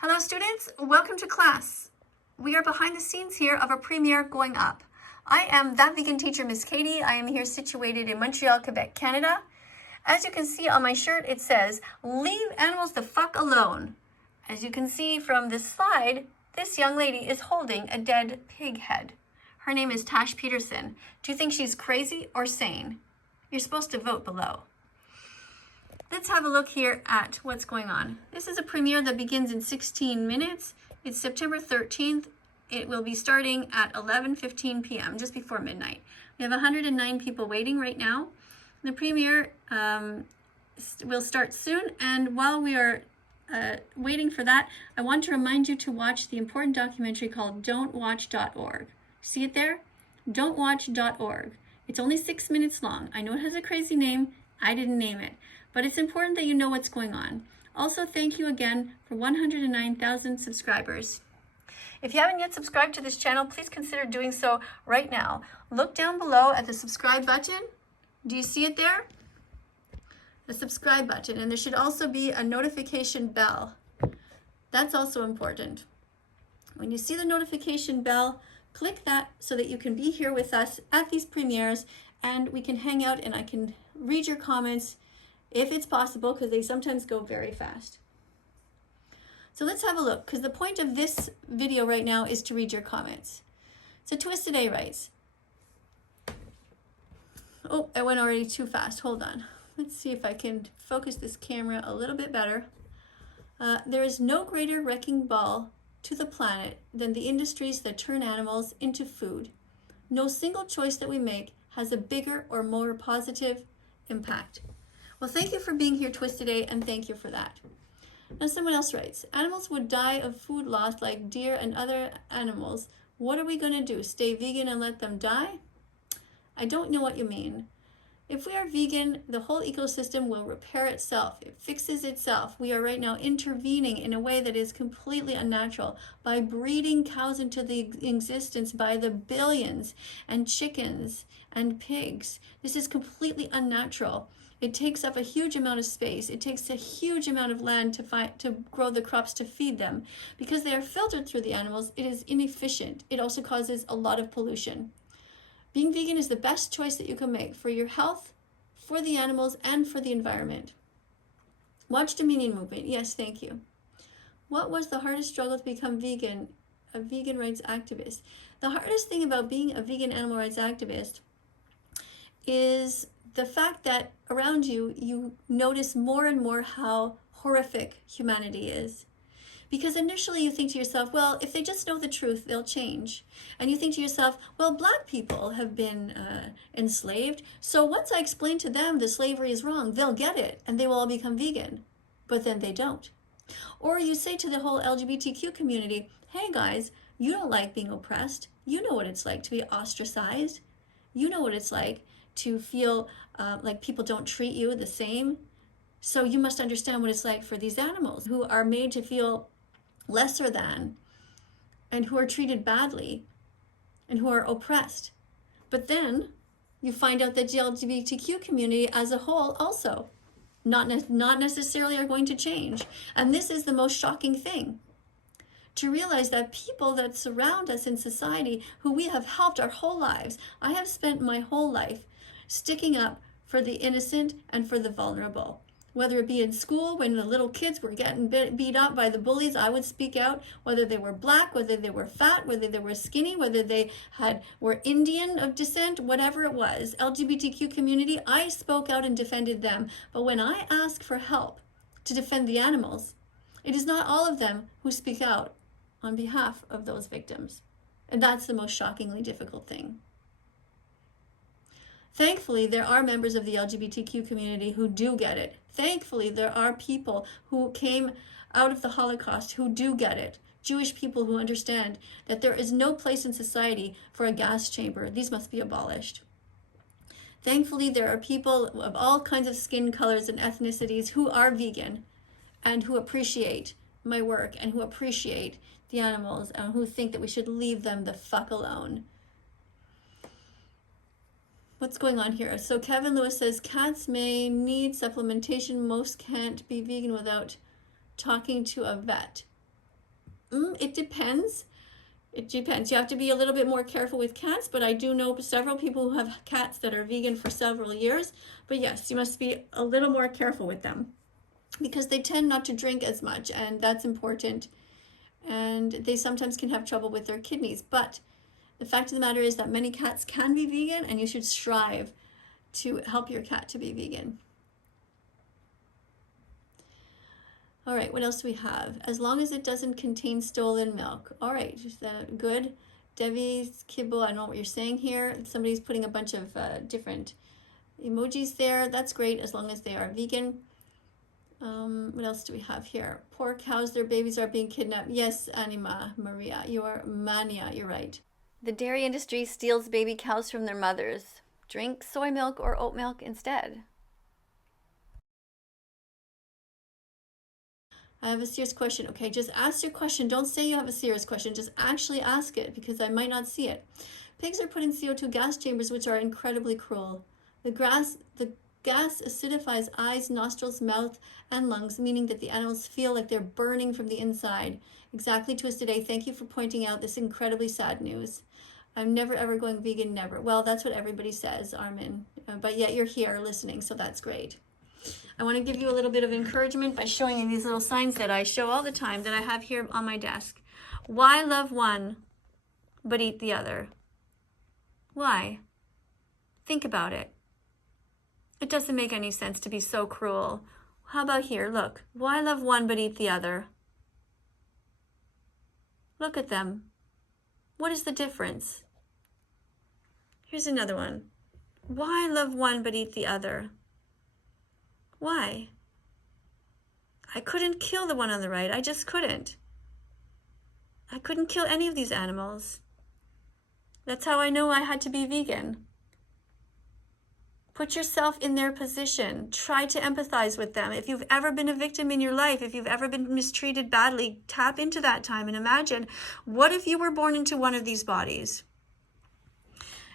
Hello students, welcome to class. We are behind the scenes here of a premiere going up. I am That Vegan Teacher, Miss Katie. I am here situated in Montreal, Quebec, Canada. As you can see on my shirt, it says, "Leave animals the fuck alone." As you can see from this slide, this young lady is holding a dead pig head. Her name is Tash Peterson. Do you think she's crazy or sane? You're supposed to vote below. Let's have a look here at what's going on. This is a premiere that begins in 16 minutes. It's September 13th. It will be starting at 11:15 p.m., just before midnight. We have 109 people waiting right now. The premiere will start soon, and while we are waiting for that, I want to remind you to watch the important documentary called don'twatch.org. See it there? Don'twatch.org. It's only 6 minutes long. I know it has a crazy name. I didn't name it. But it's important that you know what's going on. Also, thank you again for 109,000 subscribers. If you haven't yet subscribed to this channel, please consider doing so right now. Look down below at the subscribe button. Do you see it there? The subscribe button. And there should also be a notification bell. That's also important. When you see the notification bell, click that so that you can be here with us at these premieres and we can hang out and I can read your comments if it's possible, because they sometimes go very fast. So let's have a look, because the point of this video right now is to read your comments. So Twisted A writes, oh, I went already too fast. Hold on. Let's see if I can focus this camera a little bit better. There is no greater wrecking ball to the planet than the industries that turn animals into food. No single choice that we make has a bigger or more positive impact. Well, thank you for being here, Twisted A, and thank you for that. Now, someone else writes, animals would die of food loss like deer and other animals. What are we going to do? Stay vegan and let them die? I don't know what you mean. If we are vegan, the whole ecosystem will repair itself. It fixes itself. We are right now intervening in a way that is completely unnatural by breeding cows into the existence by the billions and chickens and pigs. This is completely unnatural. It takes up a huge amount of space. It takes a huge amount of land to grow the crops to feed them. Because they are filtered through the animals, it is inefficient. It also causes a lot of pollution. Being vegan is the best choice that you can make for your health, for the animals, and for the environment. Watch Dominion Movement. Yes, thank you. What was the hardest struggle to become vegan, a vegan rights activist? The hardest thing about being a vegan animal rights activist is the fact that around you, you notice more and more how horrific humanity is. Because initially you think to yourself, well, if they just know the truth, they'll change. And you think to yourself, well, black people have been enslaved, so once I explain to them that slavery is wrong, they'll get it, and they will all become vegan. But then they don't. Or you say to the whole LGBTQ community, hey guys, you don't like being oppressed. You know what it's like to be ostracized. You know what it's like to feel like people don't treat you the same. So you must understand what it's like for these animals who are made to feel lesser than and who are treated badly and who are oppressed. But then you find out that the LGBTQ community as a whole also not necessarily are going to change. And this is the most shocking thing. To realize that people that surround us in society who we have helped our whole lives, I have spent my whole life sticking up for the innocent and for the vulnerable. Whether it be in school, when the little kids were getting beat up by the bullies, I would speak out, whether they were black, whether they were fat, whether they were skinny, whether they were Indian of descent, whatever it was. LGBTQ community, I spoke out and defended them. But when I ask for help to defend the animals, it is not all of them who speak out on behalf of those victims. And that's the most shockingly difficult thing. Thankfully, there are members of the LGBTQ community who do get it. Thankfully, there are people who came out of the Holocaust who do get it. Jewish people who understand that there is no place in society for a gas chamber. These must be abolished. Thankfully, there are people of all kinds of skin colors and ethnicities who are vegan and who appreciate my work and who appreciate the animals and who think that we should leave them the fuck alone. What's going on here? So Kevin Lewis says, cats may need supplementation. Most can't be vegan without talking to a vet. It depends. It depends. You have to be a little bit more careful with cats, but I do know several people who have cats that are vegan for several years. But yes, you must be a little more careful with them because they tend not to drink as much, and that's important. And they sometimes can have trouble with their kidneys. But the fact of the matter is that many cats can be vegan, and you should strive to help your cat to be vegan. All right, what else do we have? As long as it doesn't contain stolen milk. All right, good. Devi's Kibble, I don't know what you're saying here. Somebody's putting a bunch of different emojis there. That's great as long as they are vegan. What else do we have here? Poor cows, their babies are being kidnapped. Yes, Anima, Maria, you're mania, you're right. The dairy industry steals baby cows from their mothers. Drink soy milk or oat milk instead. I have a serious question. Okay, just ask your question. Don't say you have a serious question. Just actually ask it because I might not see it. Pigs are put in CO2 gas chambers, which are incredibly cruel. The gas acidifies eyes, nostrils, mouth, and lungs, meaning that the animals feel like they're burning from the inside. Exactly, Twisted A. Thank you for pointing out this incredibly sad news. I'm never ever going vegan, never. Well, that's what everybody says, Armin. But yet you're here listening, so that's great. I want to give you a little bit of encouragement by showing you these little signs that I show all the time that I have here on my desk. Why love one but eat the other? Why? Think about it. It doesn't make any sense to be so cruel. How about here? Look. Why love one but eat the other? Look at them. What is the difference? Here's another one. Why love one but eat the other? Why? I couldn't kill the one on the right. I just couldn't. I couldn't kill any of these animals. That's how I know I had to be vegan. Put yourself in their position. Try to empathize with them. If you've ever been a victim in your life, if you've ever been mistreated badly, tap into that time and imagine, what if you were born into one of these bodies?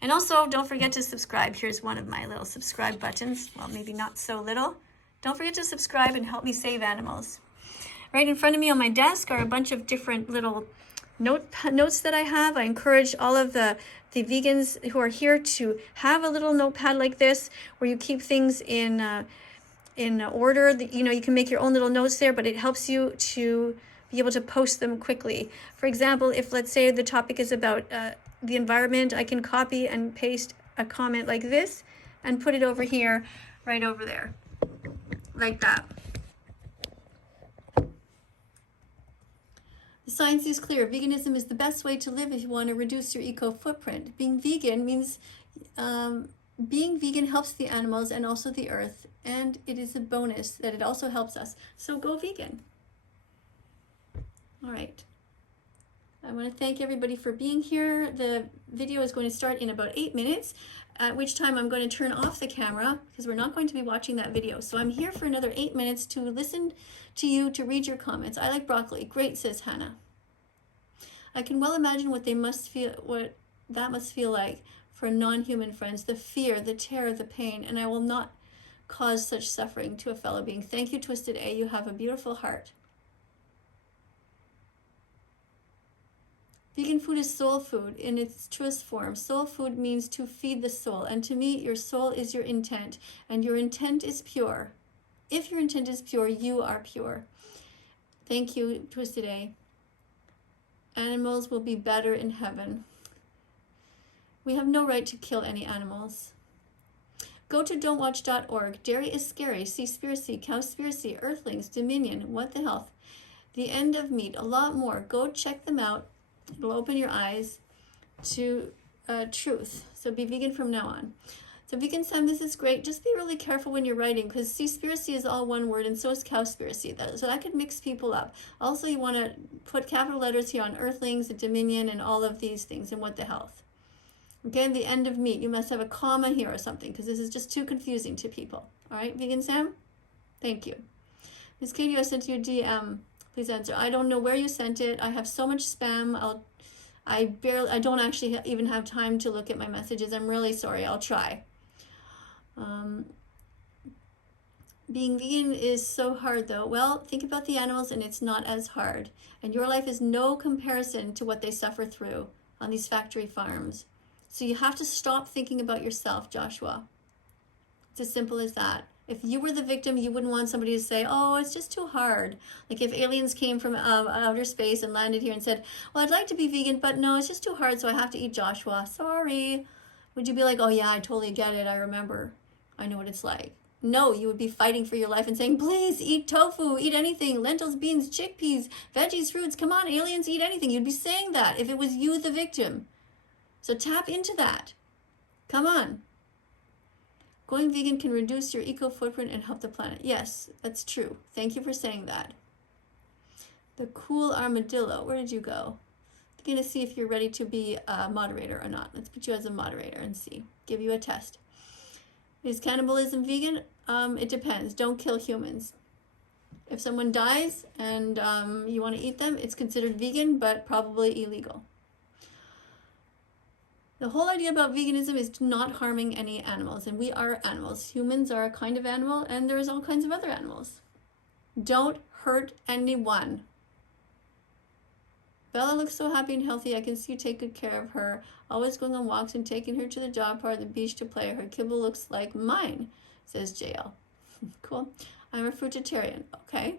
And also, don't forget to subscribe. Here's one of my little subscribe buttons. Well, maybe not so little. Don't forget to subscribe and help me save animals. Right in front of me on my desk are a bunch of different little notes that I have. I encourage all of the vegans who are here to have a little notepad like this where you keep things in order. You know, you can make your own little notes there, but it helps you to be able to post them quickly. For example, if let's say the topic is about the environment, I can copy and paste a comment like this and put it over here, right over there, like that. The science is clear. Veganism is the best way to live if you want to reduce your eco footprint. Being vegan means being vegan helps the animals and also the earth, and it is a bonus that it also helps us. So go vegan. All right. I want to thank everybody for being here. The video is going to start in about 8 minutes, at which time I'm going to turn off the camera because we're not going to be watching that video. So I'm here for another 8 minutes to listen to you, to read your comments. I like broccoli. Great, says Hannah. I can well imagine what that must feel like for non-human friends, the fear, the terror, the pain, and I will not cause such suffering to a fellow being. Thank you, Twisted A. You have a beautiful heart. Vegan food is soul food in its truest form. Soul food means to feed the soul. And to me, your soul is your intent. And your intent is pure. If your intent is pure, you are pure. Thank you, Twisted A. Animals will be better in heaven. We have no right to kill any animals. Go to don'twatch.org. Dairy is scary. Seaspiracy, Cowspiracy, Earthlings, Dominion, what the health. The end of meat, a lot more. Go check them out. It'll open your eyes to truth. So be vegan from now on. So Vegan Sam, this is great. Just be really careful when you're writing because Seaspiracy is all one word and so is Cowspiracy. So that could mix people up. Also, you want to put capital letters here on Earthlings, the Dominion, and all of these things and what the health. Okay, the end of meat. You must have a comma here or something because this is just too confusing to people. All right, Vegan Sam? Thank you. Miss Katie, I sent you a DM. Please answer. I don't know where you sent it. I have so much spam. I don't actually even have time to look at my messages. I'm really sorry. I'll try. Being vegan is so hard though. Well, think about the animals and it's not as hard. And your life is no comparison to what they suffer through on these factory farms. So you have to stop thinking about yourself, Joshua. It's as simple as that. If you were the victim, you wouldn't want somebody to say, oh, it's just too hard. Like if aliens came from outer space and landed here and said, well, I'd like to be vegan, but no, it's just too hard, so I have to eat Joshua. Sorry. Would you be like, oh yeah, I totally get it. I remember. I know what it's like. No, you would be fighting for your life and saying, please eat tofu, eat anything, lentils, beans, chickpeas, veggies, fruits. Come on, aliens, eat anything. You'd be saying that if it was you, the victim. So tap into that. Come on. Going vegan can reduce your eco footprint and help the planet. Yes, that's true. Thank you for saying that. The cool armadillo. Where did you go? I'm going to see if you're ready to be a moderator or not. Let's put you as a moderator and see. Give you a test. Is cannibalism vegan? It depends. Don't kill humans. If someone dies and you want to eat them, it's considered vegan, but probably illegal. The whole idea about veganism is not harming any animals, and we are animals. Humans are a kind of animal, and there's all kinds of other animals. Don't hurt anyone. Bella looks so happy and healthy. I can see you take good care of her. Always going on walks and taking her to the dog park, the beach to play. Her kibble looks like mine, says JL. Cool. I'm a fruitarian. Okay.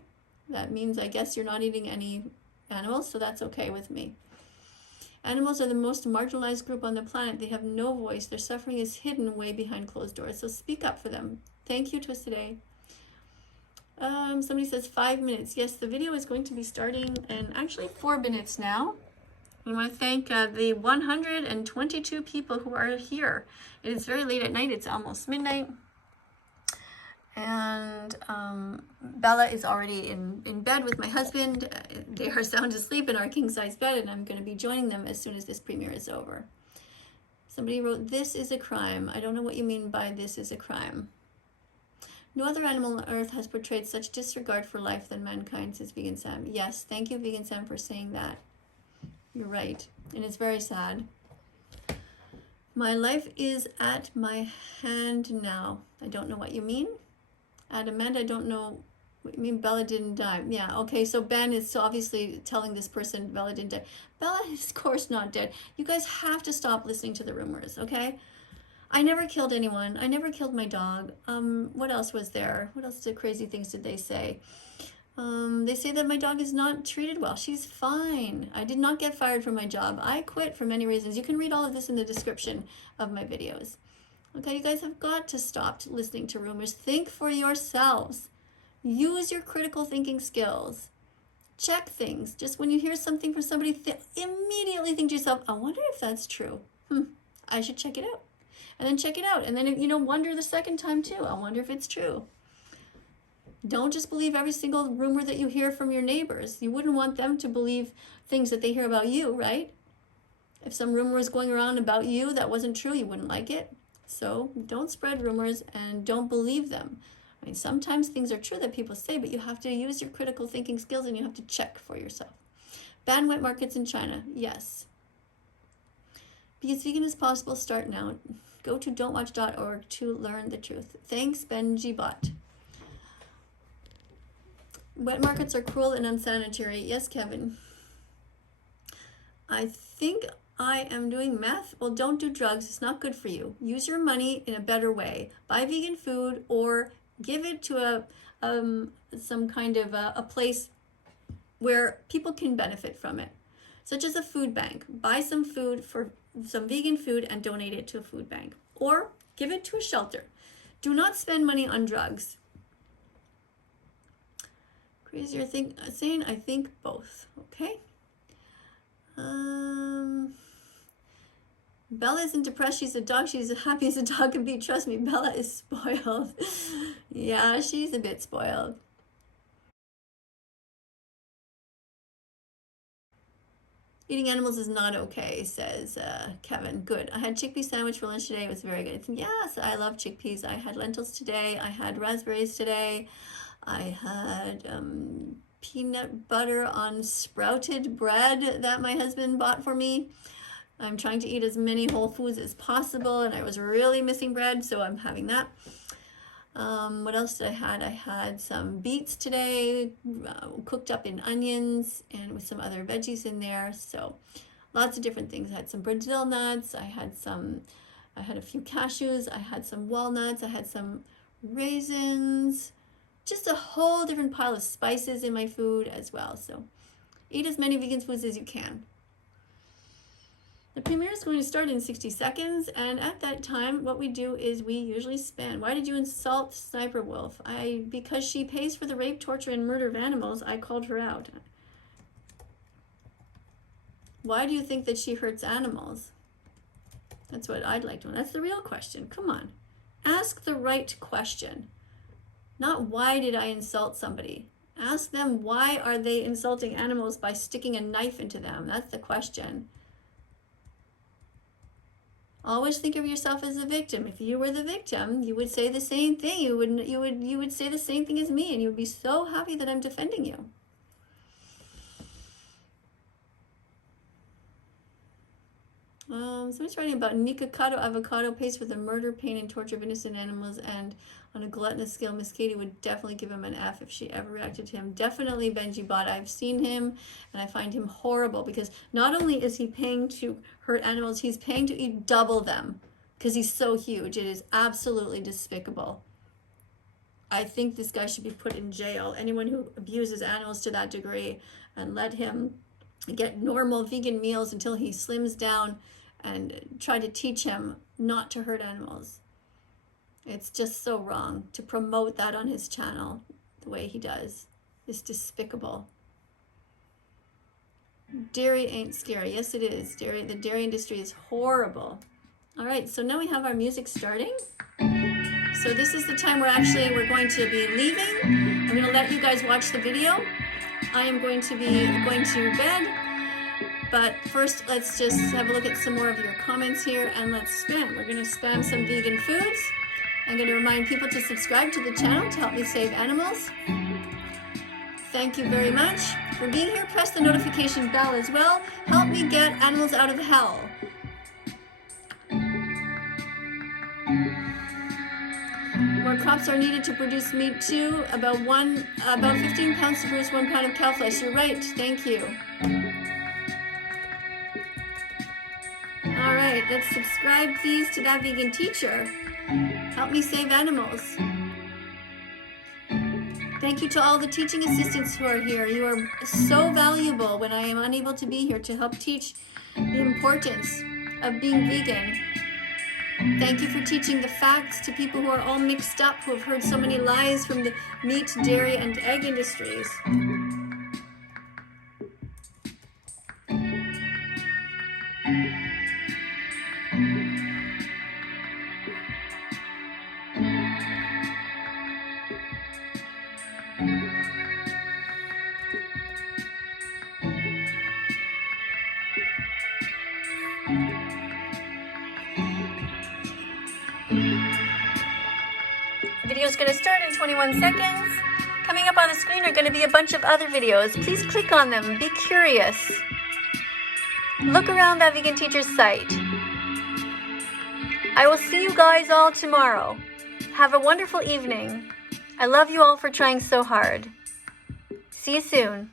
That means I guess you're not eating any animals, so that's okay with me. Animals are the most marginalized group on the planet. They have no voice. Their suffering is hidden way behind closed doors. So speak up for them. Thank you, Twisted A. Somebody says 5 minutes. Yes, the video is going to be starting in actually 4 minutes now. I want to thank the 122 people who are here. It is very late at night. It's almost midnight. And Bella is already in bed with my husband. They are sound asleep in our king-size bed, and I'm going to be joining them as soon as this premiere is over. Somebody wrote, this is a crime. I don't know what you mean by this is a crime. No other animal on earth has portrayed such disregard for life than mankind, says Vegan Sam. Yes, thank you, Vegan Sam, for saying that. You're right, and it's very sad. My life is at my hand now. I don't know what you mean. Amanda, I don't know what you mean. Bella didn't die. Yeah, okay, so Ben is obviously telling this person Bella didn't die. Bella is, of course, not dead. You guys have to stop listening to the rumors, okay? I never killed anyone. I never killed my dog. What else was there? What else crazy things did they say? They say that my dog is not treated well. She's fine. I did not get fired from my job. I quit for many reasons. You can read all of this in the description of my videos. Okay, you guys have got to stop listening to rumors. Think for yourselves. Use your critical thinking skills. Check things. Just when you hear something from somebody, immediately think to yourself, I wonder if that's true. I should check it out. And then check it out. And then, wonder the second time too. I wonder if it's true. Don't just believe every single rumor that you hear from your neighbors. You wouldn't want them to believe things that they hear about you, right? If some rumor was going around about you that wasn't true, you wouldn't like it. So don't spread rumors and don't believe them. I mean, sometimes things are true that people say, but you have to use your critical thinking skills and you have to check for yourself. Ban wet markets in China. Yes. Be as vegan as possible. Start now. Go to don'twatch.org to learn the truth. Thanks, Benji Bot. Wet markets are cruel and unsanitary. Yes, Kevin. I think I am doing meth. Well, don't do drugs. It's not good for you. Use your money in a better way. Buy vegan food or give it to some kind of a place where people can benefit from it, such as a food bank. Buy some food for some vegan food and donate it to a food bank, or give it to a shelter. Do not spend money on drugs. Crazier thing saying, I think both. Okay. Bella isn't depressed. She's a dog. She's as happy as a dog can be. Trust me, Bella is spoiled. Yeah, she's a bit spoiled. Eating animals is not okay, says Kevin. Good. I had chickpea sandwich for lunch today. It was very good. Yes, I love chickpeas. I had lentils today. I had raspberries today. I had peanut butter on sprouted bread that my husband bought for me. I'm trying to eat as many whole foods as possible, and I was really missing bread, so I'm having that. What else did I had? I had some beets today, cooked up in onions and with some other veggies in there. So lots of different things. I had some Brazil nuts. I had a few cashews. I had some walnuts. I had some raisins. Just a whole different pile of spices in my food as well. So eat as many vegan foods as you can. The premiere is going to start in 60 seconds, and at that time, what we do is we usually spam. Why did you insult Sniper Wolf? Because she pays for the rape, torture, and murder of animals, I called her out. Why do you think that she hurts animals? That's what I'd like to know. That's the real question. Come on. Ask the right question. Not why did I insult somebody. Ask them why are they insulting animals by sticking a knife into them. That's the question. Always think of yourself as a victim. If you were the victim, you would say the same thing. You would say the same thing as me, and you would be so happy that I'm defending you. Someone's writing about Nikocado avocado pays for the murder, pain, and torture of innocent animals, and on a gluttonous scale, Miss Katie would definitely give him an F if she ever reacted to him. Definitely Benji Bot. I've seen him, and I find him horrible because not only is he paying to hurt animals, he's paying to eat double them because he's so huge. It is absolutely despicable. I think this guy should be put in jail. Anyone who abuses animals to that degree, and let him get normal vegan meals until he slims down, and try to teach him not to hurt animals. It's just so wrong to promote that on his channel the way he does. It's despicable. Dairy ain't scary. Yes, it is. The dairy industry is horrible. All right, so now we have our music starting. So this is the time where we're going to be leaving. I'm going to let you guys watch the video. I am going to be going to bed. But first, let's just have a look at some more of your comments here, and let's spam. We're going to spam some vegan foods. I'm going to remind people to subscribe to the channel to help me save animals. Thank you very much for being here. Press the notification bell as well. Help me get animals out of hell. More crops are needed to produce meat too. About 15 pounds to produce 1 pound of cow flesh. You're right. Thank you. All right, let's subscribe please to That Vegan Teacher. Help me save animals. Thank you to all the teaching assistants who are here. You are so valuable when I am unable to be here to help teach the importance of being vegan. Thank you for teaching the facts to people who are all mixed up, who have heard so many lies from the meat, dairy, and egg industries. The video is going to start in 21 seconds. Coming up on the screen are going to be a bunch of other videos. Please click on them. Be curious. Look around That Vegan Teacher's site. I will see you guys all tomorrow. Have a wonderful evening. I love you all for trying so hard. See you soon.